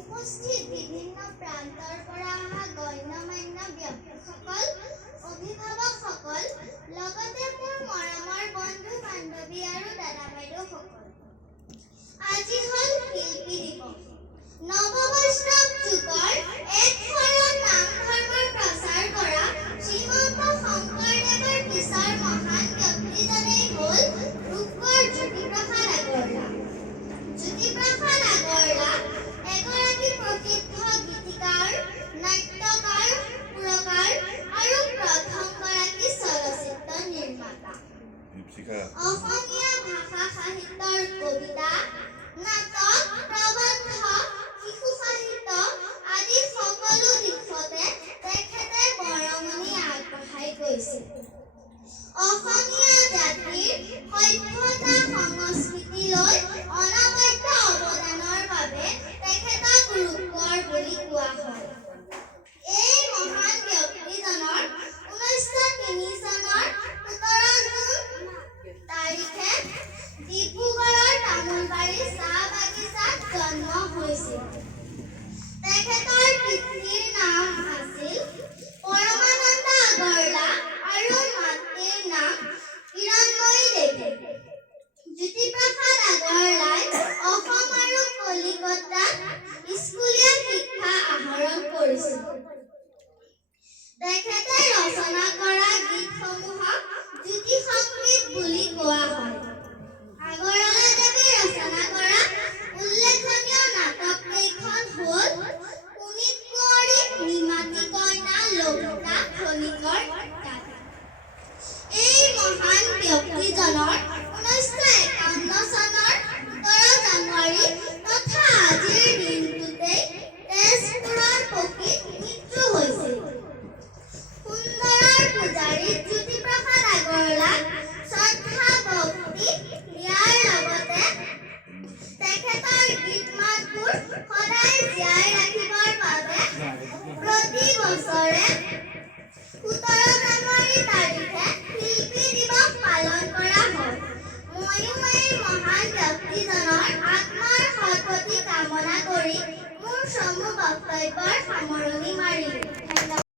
উপস্থিত বিভিন্ন প্ৰান্তৰ পৰা অহা গণ্যমান্য ব্যক্তিসকল, অভিভাৱকসকল, লগতে মোৰ মৰমৰ বন্ধু বান্ধৱী আৰু দাদা বাইদেউসকল, আজি হ'ল শিল্পী দিৱস। নৱবৈষ্ণৱ যুগৰ এক শৰণ নাম ধৰ্মৰ প্ৰচাৰ কৰা শ্ৰীমন্ত শংকৰদেৱৰ পিছৰ মহান ব্যক্তিজনেই হ'ল ৰূপকোঁৱৰ জ্যোতিপ্ৰসাদ আগৰৱালা। জ্যোতিপ্ৰসাদ আগৰৱালা এগৰাকী প্ৰসিদ্ধ গীতিকাৰ, নাট্যকাৰ, সুৰকাৰ আৰু প্ৰথমগৰাকী চলচ্চিত্ৰ নিৰ্মাতা। অসমীয়া ভাষা সাহিত্যৰ কবিতা, নাটক, প্ৰবন্ধ, শিশু সাহিত্য আদি সকলো দিশতে তেখেতে বৰঙণি আগবঢ়াই গৈছে। অসমীয়া জাতিৰ সভ্যতা সংস্কৃতিলৈ অনবদ্য অৱদানৰ বাবে তেখেতক ৰূপকোঁৱৰ বুলি কোৱা হয়। এই মহান ব্যক্তিজনৰ 1903 চনৰ 17 জুন তাৰিখে ডিব্ৰুগড়ৰ তামোলবাৰী চাহ বাগিচাত জন্ম হৈছিল। তেখেতৰ পিতৃৰ নাম আছিল পৰমানন্দ আগৰৱালা আৰু মাতৃৰ নাম কিৰণময়ী দেৱী। জ্যোতিপ্ৰসাদ আগৰৱালাই অসম আৰু কলিকতাত স্কুলীয়া শিক্ষা আহৰণ কৰিছিল। তেখেতে ৰচনা কৰা গীতসমূহক জ্যোতি সংগীত বুলি কোৱা হয়। আগৰৱালা দেৱে ৰচনা কৰা উল্লেখনীয় নাটক কেইখন হ'ল শোণিতকুঁৱৰী, নিমাতী কন্যা, লভিতা, খনিকৰ ইত্যাদি। এই মহান ব্যক্তিজনৰ 1951 চনৰ 17 জানুৱাৰী তথা আজিৰ দিনটোতেই তেজপুৰৰ পকীত মৃত্যু হৈছিল। সুন্দৰৰ পূজাৰী জ্যোতিপ্ৰসাদ আগৰৱালাক শ্ৰদ্ধা ভক্তি দিয়াৰ লগতে তেখেতৰ গীত মাতবোৰ সদায় জীয়াই ৰাখিবৰ বাবে প্ৰতি বছৰে 17 জানুৱাৰী তাৰিখে শিল্পী দিৱস পালন কৰা হয়। ময়ো এই মহান ব্যক্তিজনৰ আত্মাৰ সদ্গতি কামনা কৰি মোৰ চমু বক্তব্যৰ সামৰণি মাৰিলোঁ।